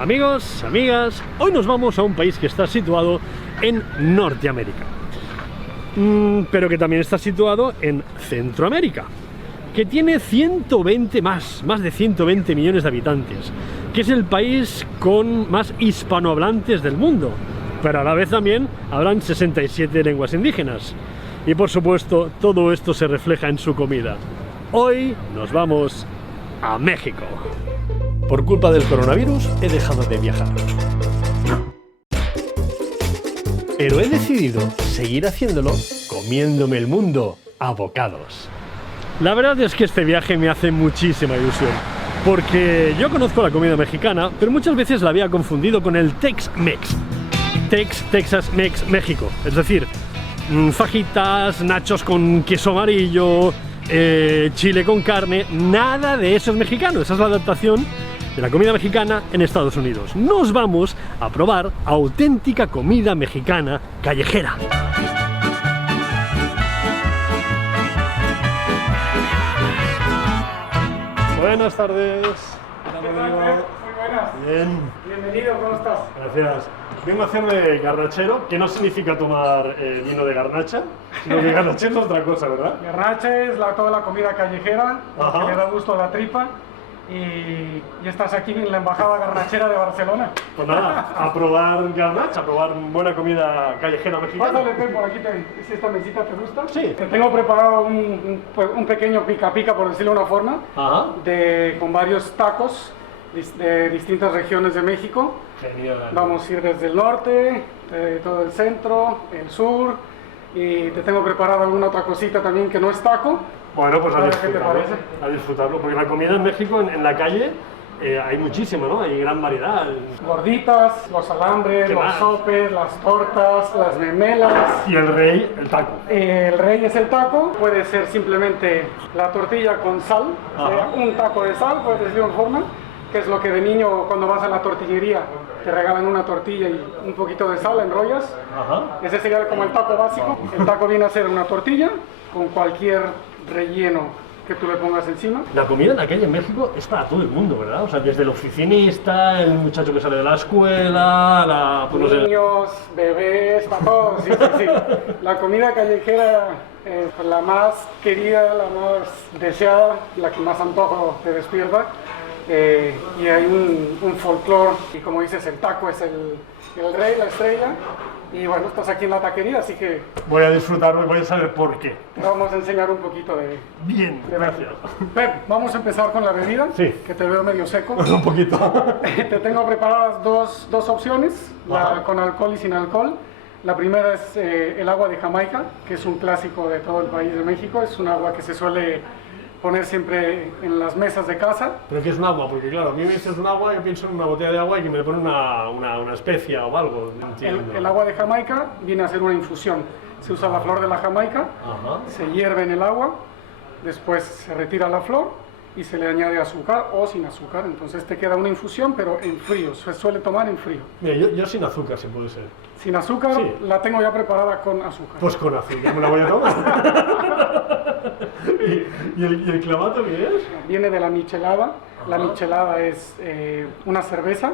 Amigos, amigas, hoy nos vamos a un país que está situado en Norteamérica, pero que también está situado en Centroamérica, que tiene más de 120 millones de habitantes, que es el país con más hispanohablantes del mundo, pero a la vez también hablan 67 lenguas indígenas. Y por supuesto, todo esto se refleja en su comida. Hoy nos vamos a México. Por culpa del coronavirus he dejado de viajar. Pero he decidido seguir haciéndolo comiéndome el mundo a bocados. La verdad es que este viaje me hace muchísima ilusión, porque yo conozco la comida mexicana, pero muchas veces la había confundido con el Tex-Mex. Texas, Mex, México. Es decir, fajitas, nachos con queso amarillo, chile con carne, nada de eso es mexicano. Esa es la adaptación de la comida mexicana en Estados Unidos. Nos vamos a probar auténtica comida mexicana callejera. Buenas tardes. ¿Qué tal, Muy buenas. Bien. Bienvenido, ¿cómo estás? Gracias. Vengo a hacerme garnachero, que no significa tomar vino de garnacha, sino que garnachero es otra cosa, ¿verdad? Garnacha es toda la comida callejera, Ajá. que le da gusto a la tripa. Y estás aquí en la Embajada Garnachera de Barcelona. Pues nada, a probar garnacha, a probar buena comida callejera mexicana. Pásale, Pep, por aquí, si esta mesita te gusta. Sí. Te tengo preparado un pequeño pica-pica, por decirlo de una forma, Ajá. con varios tacos de distintas regiones de México. Genial. Vamos a ir desde el norte, todo el centro, el sur, y te tengo preparada alguna otra cosita también que no es taco. Bueno, pues A ver qué te parece. a disfrutarlo, porque la comida en México, en la calle, hay muchísima, ¿no? Hay gran variedad. Gorditas, los alambres, ¿Qué los más? sopes, las tortas, las memelas. Y el rey, el taco. El rey es el taco, puede ser simplemente la tortilla con sal, o sea, Ajá. un taco de sal, puedes decirlo de una forma, que es lo que de niño cuando vas a la tortillería te regalan una tortilla y un poquito de sal, enrollas. Ajá. Ese sería como el taco básico. El taco viene a ser una tortilla con cualquier relleno que tú le pongas encima. La comida en la calle en México es para todo el mundo, ¿verdad? O sea, desde el oficinista, el muchacho que sale de la escuela, pues no sé. Niños, bebés, para todos, sí, sí, sí. La comida callejera es la más querida, la más deseada, la que más antojo te despierta. Y hay un folclore, y como dices, el taco es el rey, la estrella. Y bueno, estás aquí en la taquería, así que Voy a disfrutarlo y voy a saber por qué. te vamos a enseñar un poquito de... Bien, gracias. Pep, vamos a empezar con la bebida, Sí. que te veo medio seco. Un poquito. Te tengo preparadas dos opciones, Ajá. con alcohol y sin alcohol. La primera es el agua de Jamaica, que es un clásico de todo el país de México. Es un agua que se suele poner siempre en las mesas de casa. Pero ¿qué es un agua? Porque claro, a mí me dices un agua, yo pienso en una botella de agua y que me pone una especia o algo. No entiendo. El agua de Jamaica viene a ser una infusión. Se usa la flor de la Jamaica, Ajá. se hierve en el agua, después se retira la flor y se le añade azúcar o sin azúcar. Entonces te queda una infusión, pero en frío. Se suele tomar en frío. Mira, yo sin azúcar, si puede ser. Sin azúcar, Sí. la tengo ya preparada con azúcar. Pues con azúcar, me la voy a tomar. ¿Y el clamato qué es? Viene de la michelada. La Ajá. michelada es una cerveza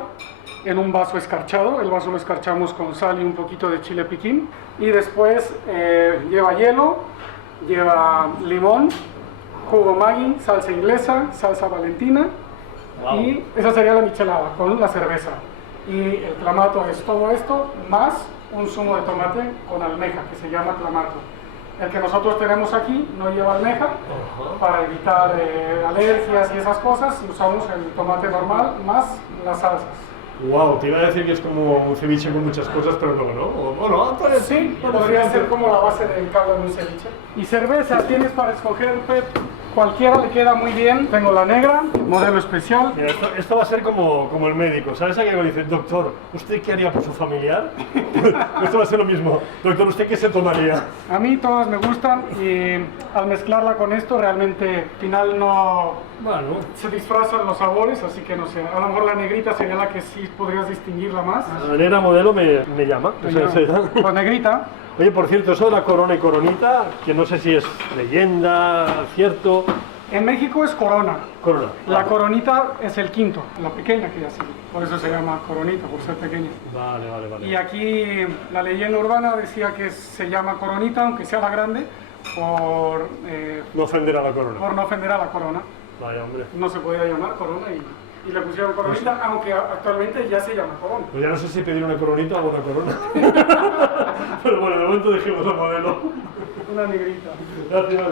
en un vaso escarchado. El vaso lo escarchamos con sal y un poquito de chile piquín. Y después lleva hielo, lleva limón, jugo Maggi, salsa inglesa, salsa valentina. Wow. Y esa sería la michelada con la cerveza. Y el clamato es todo esto más un zumo de tomate con almeja que se llama clamato. El que nosotros tenemos aquí no lleva almeja para evitar alergias y esas cosas, y usamos el tomate normal más las salsas. Wow, te iba a decir que es como un ceviche con muchas cosas, pero no, ¿no? O no, pues Sí, podría ser como la base del caldo de un ceviche. Y cerveza, tienes para escoger, Pep, cualquiera le queda muy bien. Tengo la negra, modelo especial. Mira, esto va a ser como el médico, ¿sabes? Aquel que dice, doctor, ¿usted qué haría por su familiar? Esto va a ser lo mismo. Doctor, ¿usted qué se tomaría? A mí todas me gustan y al mezclarla con esto realmente al final no Bueno, se disfrazan los sabores, así que no sé, a lo mejor la negrita sería la que sí podrías distinguirla más. la negra modelo me llama. O sea, sí. La negrita, Oye, por cierto, eso de la corona y coronita, que no sé si es leyenda, cierto, En México es corona. Corona. La coronita es el quinto, la pequeña que ya sigue. Por eso se llama coronita, por ser pequeña. Vale, vale, vale. Y aquí la leyenda urbana decía que se llama coronita, aunque sea la grande, por No ofender a la corona. no ofender a la corona. Vaya, hombre. No se podía llamar corona y le pusieron coronita, aunque actualmente ya se llama corona. Pues ya no sé si pedir una coronita o una corona. Pero bueno, de momento dejemos el modelo. Una negrita. Gracias.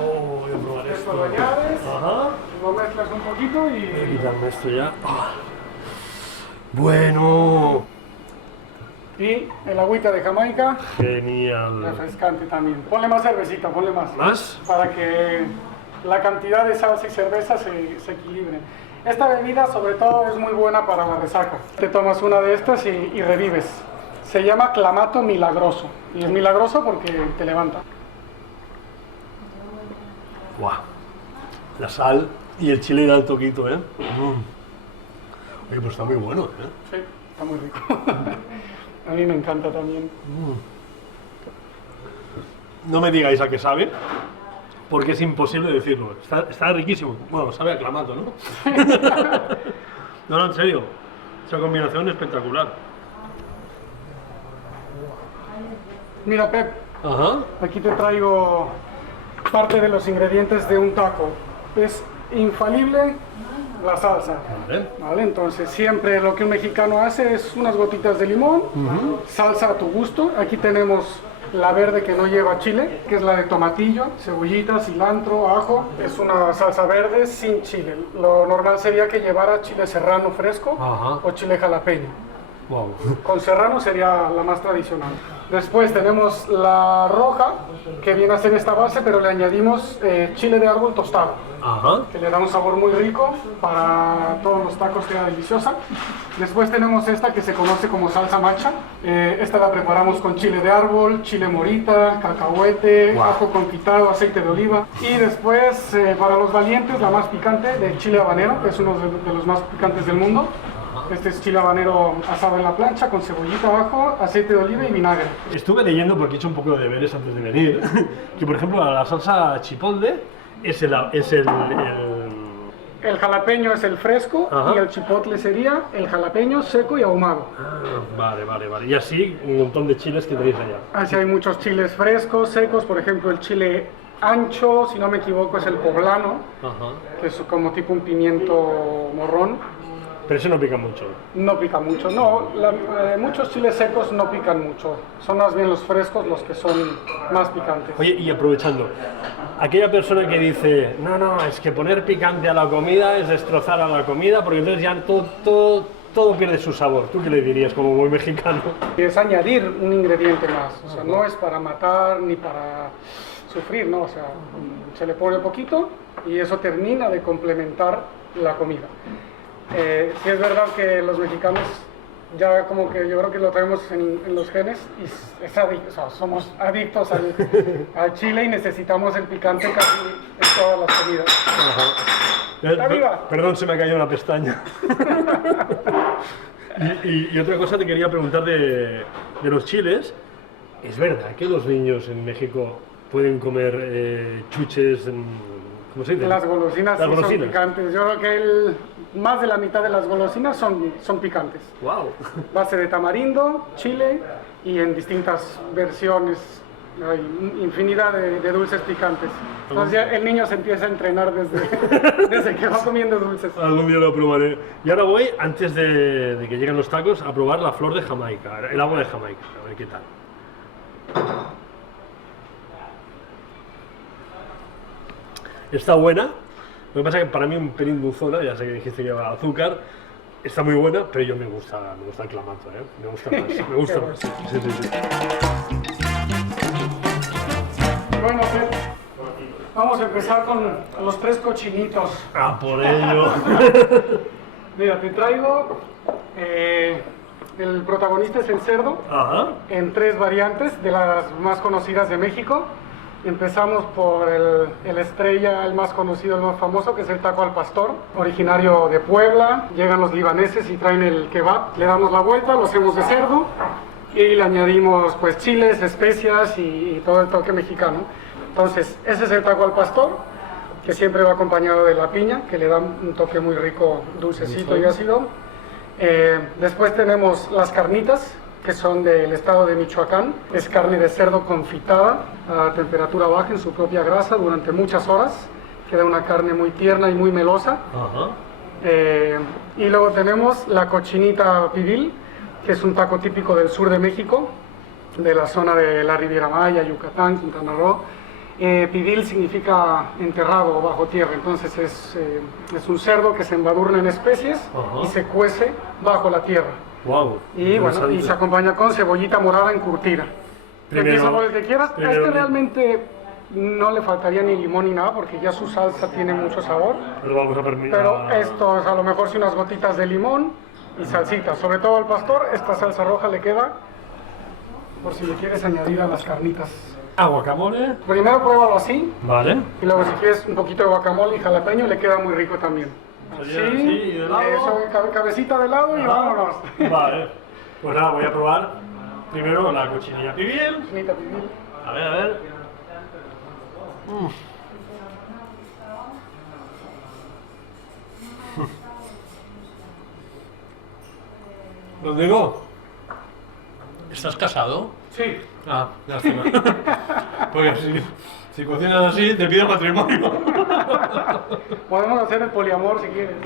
Oh, voy a probar Esto esto. lo añades, Ajá. lo mezclas un poquito Voy a y... quitarme esto ya. Ah. Bueno. Y el agüita de Jamaica, Genial. refrescante también. Ponle más cervecita, ponle más. ¿Más? Para que la cantidad de salsa y cerveza se equilibre. Esta bebida sobre todo es muy buena para la resaca. Te tomas una de estas y revives. Se llama clamato milagroso. Y es milagroso porque te levanta. Guau. La sal y el chile da el toquito, ¿eh? Oye, pues está muy bueno, ¿eh? Sí, está muy rico. A mí me encanta también. No me digáis a qué sabe, porque es imposible decirlo. Está riquísimo. Bueno, sabe a clamato, ¿no? No, en serio. Esa combinación espectacular. Mira, Pep, Ajá. aquí te traigo parte de los ingredientes de un taco. Es infalible la salsa. Vale. ¿Vale? Entonces siempre lo que un mexicano hace es unas gotitas de limón, salsa a tu gusto. Aquí tenemos la verde que no lleva chile, que es la de tomatillo, cebollita, cilantro, ajo. Es una salsa verde sin chile. Lo normal sería que llevara chile serrano fresco Ajá. o chile jalapeño. Wow. Con serrano sería la más tradicional. Después tenemos la roja, que viene a ser esta base, pero le añadimos chile de árbol tostado, Ajá. que le da un sabor muy rico, para todos los tacos queda deliciosa. Después tenemos esta que se conoce como salsa macha. Esta la preparamos con chile de árbol, chile morita, cacahuete, Wow. ajo confitado, aceite de oliva. Y después, para los valientes, la más picante, de chile habanero, que es uno de los más picantes del mundo. Este es chile habanero asado en la plancha con cebollita, ajo, aceite de oliva y vinagre. Estuve leyendo, porque he hecho un poco de deberes antes de venir, que por ejemplo la salsa chipotle es el El jalapeño es el fresco. Ajá. Y el chipotle sería el jalapeño seco y ahumado. Vale, vale, vale. Y así un montón de chiles que tenéis allá. Así hay muchos chiles frescos, secos, por ejemplo el chile ancho, si no me equivoco es el poblano, Ajá. que es como tipo un pimiento morrón. Pero ese no pica mucho. No pica mucho, no, muchos chiles secos no pican mucho, son más bien los frescos los que son más picantes. Oye, y aprovechando, aquella persona que dice, no, es que poner picante a la comida es destrozar a la comida, porque entonces ya todo pierde su sabor. ¿Tú qué le dirías como buen mexicano? Es añadir un ingrediente más, o sea, no es para matar ni para sufrir, ¿no? O sea, se le pone poquito y eso termina de complementar la comida. Sí es verdad que los mexicanos ya como que yo creo que lo traemos en los genes y es o sea, somos adictos al chile y necesitamos el picante casi en todas las comidas. ¡Arriba! Perdón, se me ha caído una pestaña. y otra cosa te quería preguntar de los chiles. ¿Es verdad que los niños en México pueden comer chuches, ¿cómo se dice? Las golosinas Las sí golosinas. son picantes. Yo creo que más de la mitad de las golosinas son picantes. ¡Wow! Base de tamarindo, chile y en distintas versiones. Hay infinidad de dulces picantes. Entonces ya el niño se empieza a entrenar desde que va comiendo dulces. Algún día lo probaré. Y ahora voy, antes de que lleguen los tacos, a probar la flor de Jamaica, el agua de Jamaica. A ver qué tal. Está buena. Lo que pasa es que para mí un pelín dulzona, ya sé que dijiste que lleva azúcar. Está muy buena, pero yo me gusta el clamato, ¿eh? Me gusta más, me gusta más. Sí. Bueno, Pep, vamos a empezar con los 3 cochinitos. ¡Ah, por ello! Mira, te traigo, el protagonista es el cerdo, Ajá. en 3 variantes de las más conocidas de México. Empezamos por el estrella, el más conocido, el más famoso, que es el taco al pastor, originario de Puebla. Llegan los libaneses y traen el kebab, le damos la vuelta, lo hacemos de cerdo y le añadimos pues chiles, especias y todo el toque mexicano. Entonces, ese es el taco al pastor, que siempre va acompañado de la piña, que le da un toque muy rico, dulcecito y ácido. Después tenemos las carnitas, que son del estado de Michoacán. Es carne de cerdo confitada a temperatura baja en su propia grasa durante muchas horas. Queda una carne muy tierna y muy melosa. Y luego tenemos la cochinita pibil, que es un taco típico del sur de México, de la zona de la Riviera Maya, Yucatán, Quintana Roo. Pibil significa enterrado o bajo tierra, entonces es un cerdo que se embadurna en especies y se cuece bajo la tierra. Wow. Y bueno, y se acompaña con cebollita morada encurtida. ¿Qué sabor el que quieras? A este realmente no le faltaría ni limón ni nada porque ya su salsa tiene mucho sabor. Pero vamos a permitir. Pero esto es a lo mejor sí unas gotitas de limón y salsita. Sobre todo al pastor, esta salsa roja le queda por si le quieres añadir a las carnitas. Guacamole. Primero pruébalo así. Vale. Y luego si quieres un poquito de guacamole y jalapeño le queda muy rico también. Así, y de lado. Eso, cabecita de lado y vámonos. Vale. Pues nada, voy a probar primero la cochinilla pibil. Cochinita pibil. A ver. Rodrigo, ¿estás casado? Sí. Lástima. Pues si cocinas así, te pido matrimonio. Podemos hacer el poliamor si quieres.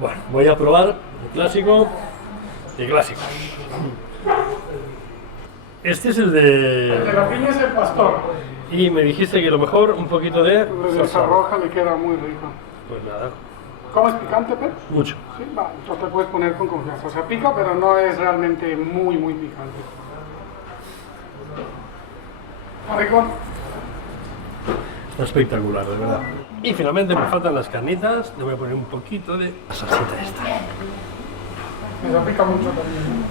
Bueno, voy a probar el clásico y clásico. Este es el de... El de la piña es el pastor. Y me dijiste que lo mejor, un poquito de... salsa roja le queda muy rico. Pues nada. ¿Comes picante, Pep? Mucho. Sí, va, entonces te puedes poner con confianza. O sea, pica, pero no es realmente muy picante. ¿Está rico? Está espectacular, de verdad. Y finalmente me faltan las carnitas. Le voy a poner un poquito de la salsita esta. Me pica mucho también.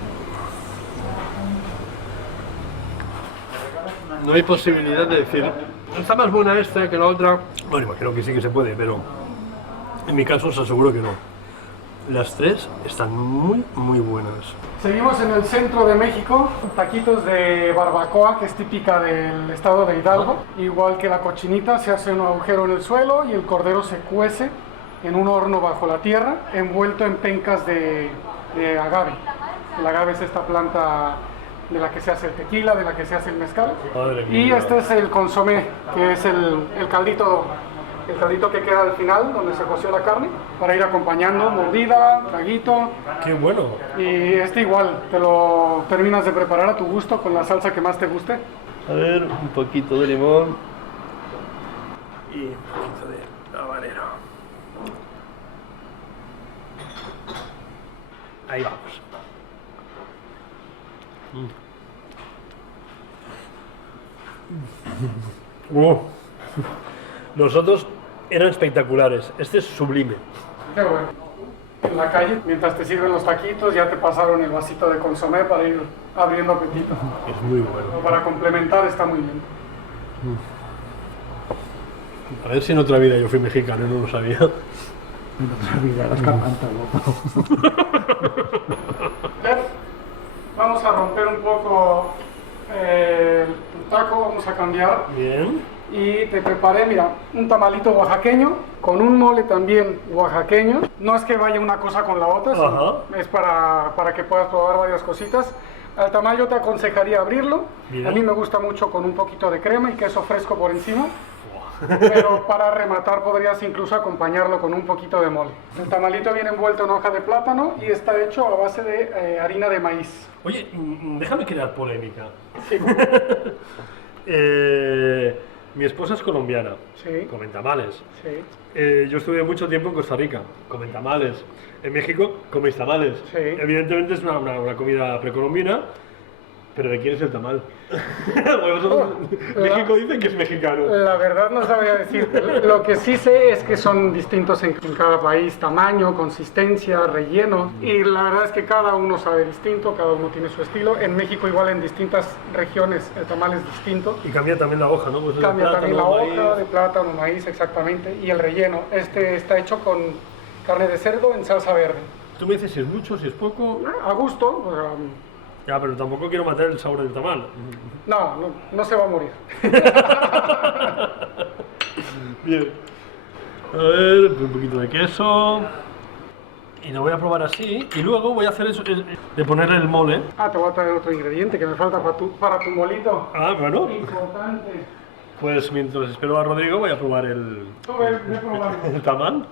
No hay posibilidad de decir, está más buena esta que la otra. Bueno, imagino que sí que se puede, pero en mi caso os aseguro que no. Las tres están muy buenas. Seguimos en el centro de México, taquitos de barbacoa, que es típica del estado de Hidalgo. Igual que la cochinita, se hace un agujero en el suelo y el cordero se cuece en un horno bajo la tierra, envuelto en pencas de agave. El agave es esta planta de la que se hace el tequila, de la que se hace el mezcal. Madre mía. Y este es el consomé, que es el caldito que queda al final, donde se coció la carne, para ir acompañando, mordida, traguito. ¡Qué bueno! Y este igual, te lo terminas de preparar a tu gusto con la salsa que más te guste. A ver, un poquito de limón y un poquito de habanero. Ahí vamos. Los otros eran espectaculares. Este es sublime. Qué bueno. En la calle, mientras te sirven los taquitos, ya te pasaron el vasito de consomé para ir abriendo apetito. Es muy bueno. Para complementar está muy bien. A ver si en otra vida yo fui mexicano, no lo sabía. En otra vida, las carpantas, Vamos a romper un poco el taco, vamos a cambiar. Bien. Y te preparé, mira, un tamalito oaxaqueño con un mole también oaxaqueño. No es que vaya una cosa con la otra, sino es para que puedas probar varias cositas. Al tamal yo te aconsejaría abrirlo. Bien. A mí me gusta mucho con un poquito de crema y queso fresco por encima. Pero para rematar podrías incluso acompañarlo con un poquito de mole. El tamalito viene envuelto en hoja de plátano y está hecho a base de harina de maíz. Oye, déjame crear polémica. Sí. Mi esposa es colombiana, Sí. comen tamales. Sí. Yo estuve mucho tiempo en Costa Rica, comen tamales. En México coméis tamales. Sí. Evidentemente es una comida precolombina, pero ¿de quién es el tamal? Porque vosotros, México dice que es mexicano. La verdad no sabría decirte. Lo que sí sé es que son distintos en cada país, tamaño, consistencia, relleno. Y la verdad es que cada uno sabe distinto, cada uno tiene su estilo. En México igual en distintas regiones el tamal es distinto. Y cambia también la hoja, ¿no? Pues Cambia también la plátano, hoja maíz. de plátano, maíz, exactamente. Y el relleno, este está hecho con carne de cerdo en salsa verde. Tú me dices si es mucho, si es poco. A gusto, o sea, Ya, pero tampoco quiero matar el sabor del tamal. No se va a morir. Bien. A ver, un poquito de queso. Y lo voy a probar así. Y luego voy a hacer eso de ponerle el mole. Te voy a traer otro ingrediente que me falta para tu molito. Ah, bueno. Importante. Pues mientras espero a Rodrigo voy a probar Tú ve probando. el tamal.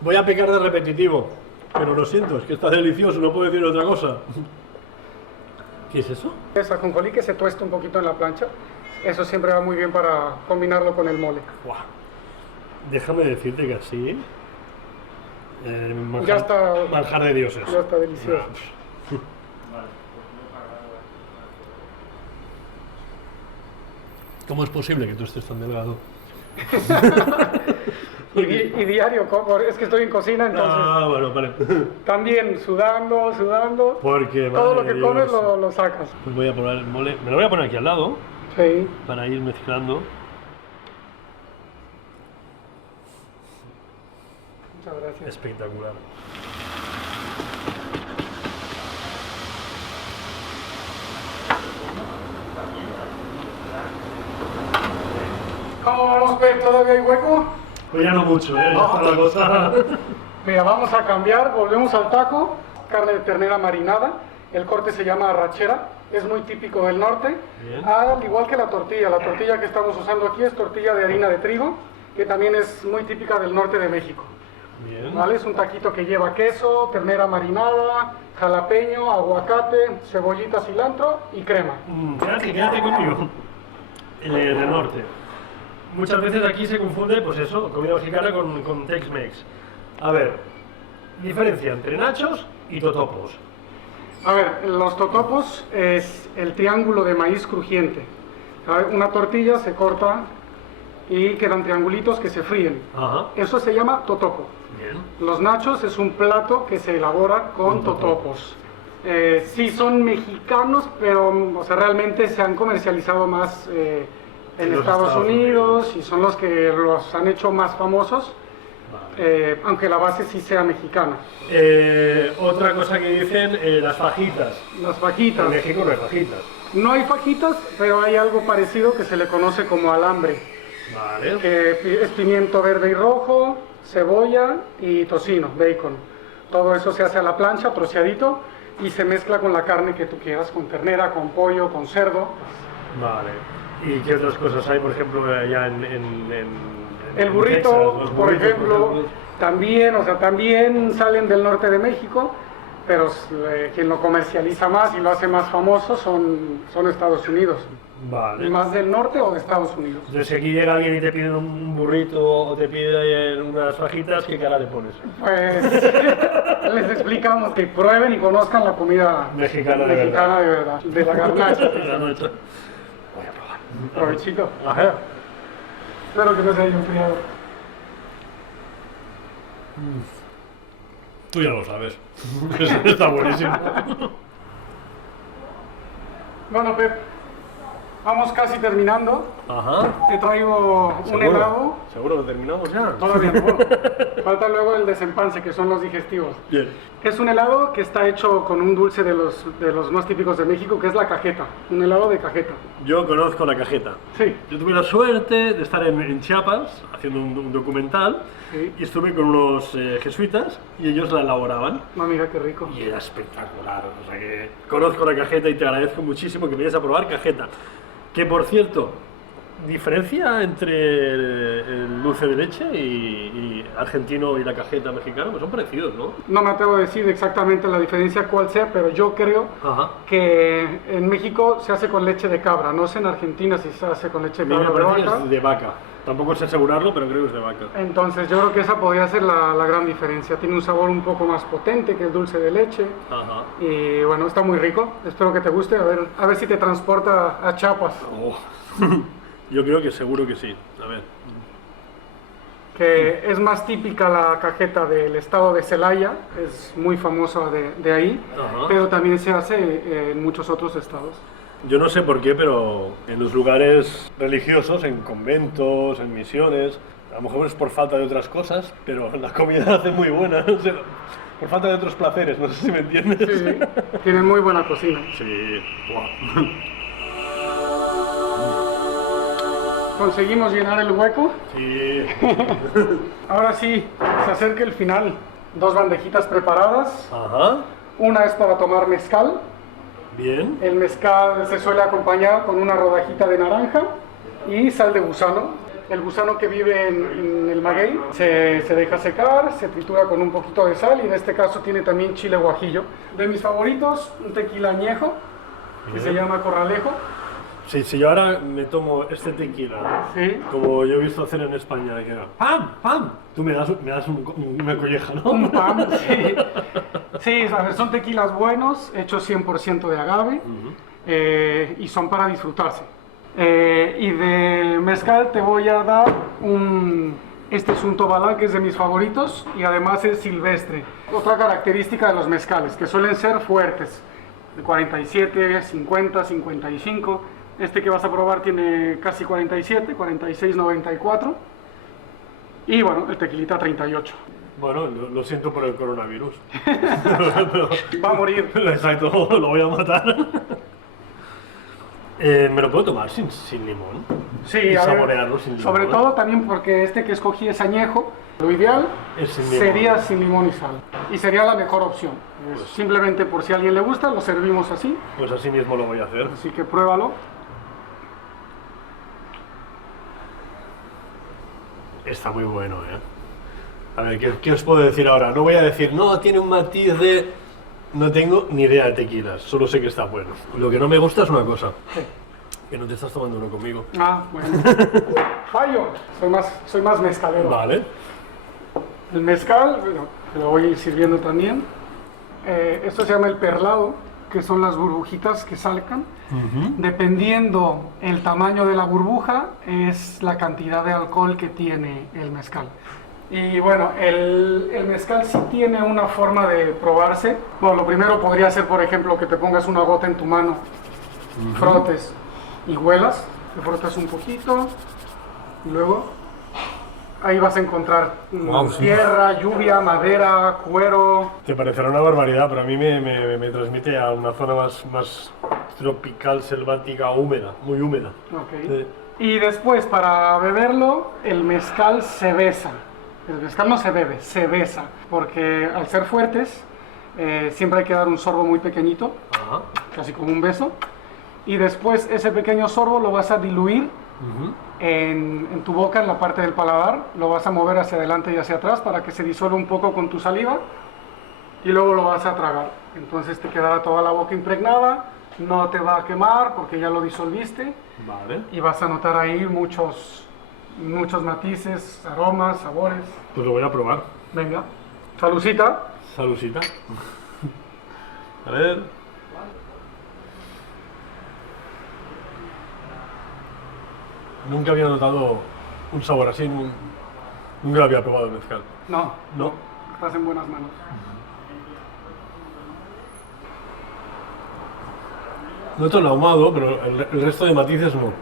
Voy a pecar de repetitivo, pero lo siento, es que está delicioso, no puedo decir otra cosa. ¿Qué es eso? Es ajonjolí que se tuesta un poquito en la plancha. Eso siempre va muy bien para combinarlo con el mole. Guau. Déjame decirte que así... Ya está. Manjar de dioses. Ya está delicioso. ¿Cómo es posible que tú estés tan delgado? Y diario, es que estoy en cocina, entonces Bueno, vale. también sudando. Porque Todo lo madre que de comes Dios. lo sacas. Pues voy a probar el mole. Me lo voy a poner aquí al lado Sí. para ir mezclando. Muchas gracias. Espectacular. ¿Cómo vamos, Pep? ¿Todavía hay hueco? Pues ya no mucho, ¿eh? Ya está la cosa. Mira, vamos a cambiar, volvemos al taco, carne de ternera marinada, el corte se llama arrachera, es muy típico del norte, Bien. al igual que la tortilla que estamos usando aquí es tortilla de harina de trigo, que también es muy típica del norte de México, Bien. ¿vale? Es un taquito que lleva queso, ternera marinada, jalapeño, aguacate, cebollita, cilantro y crema. Quédate conmigo. Del norte. Muchas veces aquí se confunde, pues eso, comida mexicana con Tex-Mex. A ver, diferencia entre nachos y totopos. A ver, los totopos es el triángulo de maíz crujiente. A ver, una tortilla se corta y quedan triangulitos que se fríen. Ajá. Eso se llama totopo. Bien. Los nachos es un plato que se elabora con totopos. Sí son mexicanos, pero o sea, realmente se han comercializado más en los Estados Estados Unidos y son los que los han hecho más famosos, aunque la base sí sea mexicana. Otra cosa que dicen, las fajitas. Las fajitas. En México no hay fajitas. No hay fajitas, pero hay algo parecido que se le conoce como alambre. Vale. Es pimiento verde y rojo, cebolla y tocino, bacon. Todo eso se hace a la plancha, troceadito, y se mezcla con la carne que tú quieras, con ternera, con pollo, con cerdo. Vale. ¿Y qué otras cosas hay, por ejemplo, allá El burrito, Texas? Los por burritos, ejemplo, también salen del norte de México, pero quien lo comercializa más y lo hace más famoso son Estados Unidos. Vale. ¿Más del norte o de Estados Unidos? Entonces, si aquí llega alguien y te pide un burrito o te pide unas fajitas, ¿qué cara le pones? Pues les explicamos que prueben y conozcan la comida Mexicana de verdad, de la garnacha. La noche. Provechito. Ajá. Espero que no se haya enfriado. Tú ya lo sabes. Está buenísimo. Bueno, Pep, vamos casi terminando. Ajá. Te traigo un helado. ¿Seguro que terminamos ya? Todavía no. Falta luego el desempance, que son los digestivos. Bien. Es un helado que está hecho con un dulce de los más típicos de México, que es la cajeta. Un helado de cajeta. Yo conozco la cajeta. Sí. Yo tuve la suerte de estar en Chiapas haciendo un documental Sí. y estuve con unos jesuitas y ellos la elaboraban. No, mira qué rico. Y era espectacular, o sea que conozco la cajeta y te agradezco muchísimo que me vayas a probar cajeta. Que por cierto, diferencia entre el dulce de leche y argentino y la cajeta mexicana, pues son parecidos, ¿no? No me atrevo a decir exactamente la diferencia cuál sea, pero yo creo Ajá. que en México se hace con leche de cabra, no sé en Argentina si se hace con leche A de mí me cabra o de parece que vaca. es de vaca. Tampoco sé asegurarlo, pero creo que es de vaca. Entonces yo creo que esa podría ser la gran diferencia. Tiene un sabor un poco más potente que el dulce de leche. Ajá. Y bueno, está muy rico. Espero que te guste. A ver si te transporta a Chiapas, Oh. Yo creo que seguro que sí. A ver. que es más típica la cajeta del estado de Celaya. Es muy famosa de ahí, Ajá. pero también se hace en muchos otros estados. Yo no sé por qué, pero en los lugares religiosos, en conventos, en misiones, a lo mejor es por falta de otras cosas, pero la comida la hace muy buena, o sea, por falta de otros placeres, no sé si me entiendes. Sí, tienen muy buena cocina. Sí, wow. Conseguimos llenar el hueco. Sí. Ahora sí, se acerca el final. 2 bandejitas preparadas. Ajá. Una es para tomar mezcal. Bien. El mezcal se suele acompañar con una rodajita de naranja y sal de gusano. El gusano que vive en el maguey se deja secar, se tritura con un poquito de sal y en este caso tiene también chile guajillo. De mis favoritos, un tequila añejo que se llama Corralejo. Sí, si yo ahora me tomo este tequila, Sí. como yo he visto hacer en España, que era ¡pam! ¡pam! Tú me das una colleja, ¿no? Un pan, sí. Sí, a ver, son tequilas buenos, hechos 100% de agave y son para disfrutarse. Y de mezcal te voy a dar este es un Tobalá que es de mis favoritos y además es silvestre. Otra característica de los mezcales, que suelen ser fuertes, de 47, 50, 55. Este que vas a probar tiene casi 47, 46, 94. Y bueno, el tequilita 38. Bueno, lo siento por el coronavirus. Va a morir. Exacto, lo voy a matar. ¿Me lo puedo tomar sin limón? Sí, Y a ver, saborearlo sin limón. sobre todo también porque este que escogí es añejo. Lo ideal Es sin limón. sería sin limón y sal. Y sería la mejor opción. Simplemente por si a alguien le gusta, lo servimos así. Pues así mismo lo voy a hacer. Así que pruébalo. Está muy bueno, ¿eh? A ver, ¿qué os puedo decir ahora? No voy a decir, no, tiene un matiz de... No tengo ni idea de tequilas, solo sé que está bueno. Lo que no me gusta es una cosa. Que no te estás tomando uno conmigo. Ah, bueno. Fallo. Soy más mezcalero. Vale. El mezcal, bueno, te lo voy a ir sirviendo también. Esto se llama el perlado, que son las burbujitas que salgan. Dependiendo el tamaño de la burbuja, es la cantidad de alcohol que tiene el mezcal. Y bueno, el mezcal sí tiene una forma de probarse. Bueno, lo primero podría ser, por ejemplo, que te pongas una gota en tu mano, frotes y huelas. Te frotas un poquito y luego ahí vas a encontrar tierra, lluvia, madera, cuero. Te parecerá una barbaridad, pero a mí me transmite a una zona más tropical, selvática, húmeda, muy húmeda. Ok. Sí. Y después, para beberlo, el mezcal se besa. El mezcal no se bebe, se besa. Porque al ser fuertes, siempre hay que dar un sorbo muy pequeñito, Ajá. casi como un beso. Y después ese pequeño sorbo lo vas a diluir en tu boca, en la parte del paladar. Lo vas a mover hacia adelante y hacia atrás para que se disuelva un poco con tu saliva. Y luego lo vas a tragar. Entonces te quedará toda la boca impregnada. No te va a quemar porque ya lo disolviste. Vale. Y vas a notar ahí muchos matices, aromas, sabores. Pues lo voy a probar. Venga, salucita. Salusita. A ver. Nunca había notado un sabor así, nunca lo había probado el mezcal. No, No. estás en buenas manos. Noto el ahumado, pero el resto de matices no.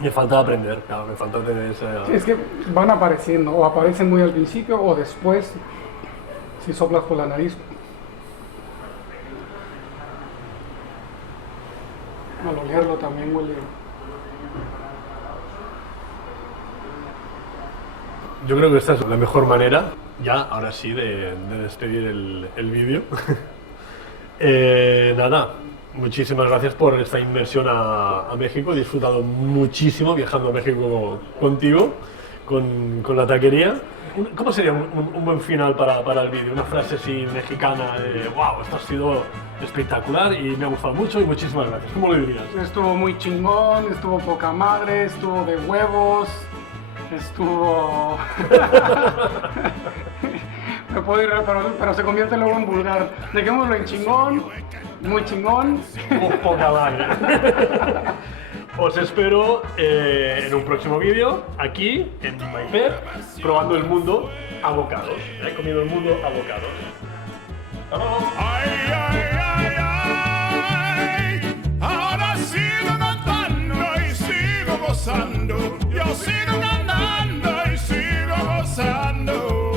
Me falta aprender, claro, me falta tener esa... Es que van apareciendo, o aparecen muy al principio o después, si soplas por la nariz. Al olerlo también huele. Yo creo que esta es la mejor manera, ya, ahora sí, de despedir el vídeo. Nada, muchísimas gracias por esta inmersión a México. He disfrutado muchísimo viajando a México contigo, con la taquería. ¿Cómo sería un buen final para el vídeo? Una frase así mexicana de wow, esto ha sido espectacular y me ha gustado mucho y muchísimas gracias. ¿Cómo lo dirías? Estuvo muy chingón, estuvo poca madre, estuvo de huevos, estuvo... Me puedo ir, pero se convierte luego en vulgar. Dejémoslo en chingón, muy chingón. Poca madre. Os espero en un próximo vídeo, aquí en Maipet, probando el mundo a bocados. Comiendo el mundo a bocados. ¡Hasta luego! Ay, ay, ay, ay, ahora gozando, yo sigo cantando y sigo gozando.